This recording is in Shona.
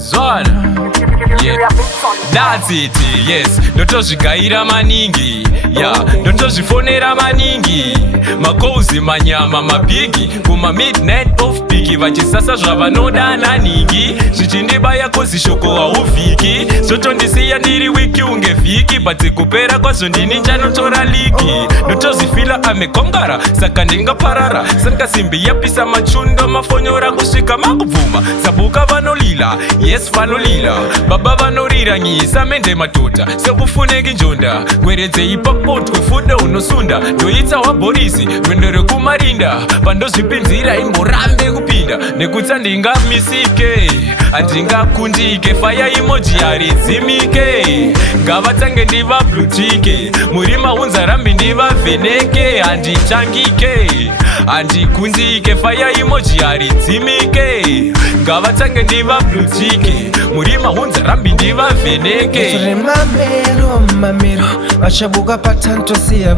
Zwana. Yeah. That's it, yes. Ndotozvigaira maningi, yeah. Ndotozvifonera maningi. Makozi manyama mabigi kuma midnight of piki vachisasa zvavanoda naningi. Zvichindibaya kozi shoko hauvhiki. Zvotondisiya ndiri wiki unge vhiki. But kupera kwazvo ndini chanotora ligi. Ndotozvifila amekongara saka ndingaparara. Saka simbi yapisa machundo mafonyora kusvika makubvuma. Sabuka vanolila, yes vanolila. Baba vanorira nyisa mende matota. Sekufuneki njonda kweredze ipapot kufuda unosunda. Ndoitsa waborisi rwendo rekumarinda. Pandozvipinzira imborambe kupinda. Nekutsa ndingamisike handingakundike. Fire emoji haridzimike. Ngavatsange ndivablutike. Murima unza rambi ndivavheneke. Handitangike handikundike. Fire emoji haridzimike. Ngavatsange ndivablutike. Murima hunza rambi ndivavheneke. Mamero vachabuka patanto siya